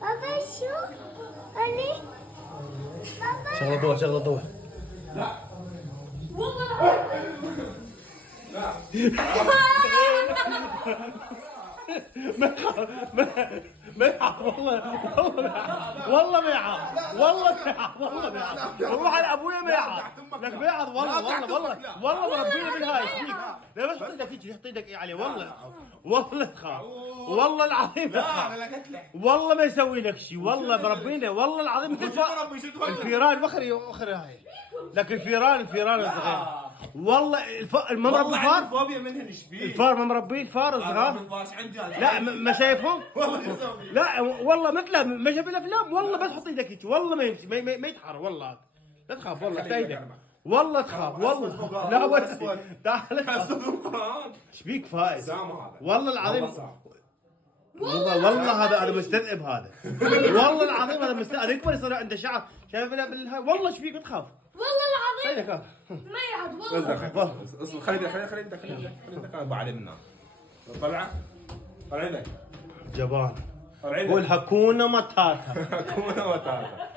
بابا شوف أني بابا شغل ضوء شغل ضوء. ما يعرف والله ما يعرف والله ما يعرف روح على ابويا ما يعرف لك ما يعرف والله مربينا بالهاي فيك لا بس حط ايدك هيك حط ايدك عليه والله تخاف والله العظيم والله ما يسوي لك شيء والله مربينا والله العظيم الفيران بخري هاي لك الفيران صغير والله ما مربي فار فوبيا منها الشبيه الفار ما مربيه الفار الصغار لا ما شايفهم والله يسوي لا والله مثله ما شاف الافلام والله بس حط ايدك هيك والله ما يمشي ما يتحرك والله لا تخاف والله حط ايدك والله تخاف والله لا بس تعال ايش بيك فايز والله العظيم والله هذا انا مستذئب هذا والله العظيم هذا مستذئب يكبر يصير عنده شعر شايف والله ايش بيك تخاف والله العظيم خليك ما يعد والله اصبر خلي يدك بعد النار طلع يدك جبان طلع يدك قول هكونا متاتا هكونا متاتا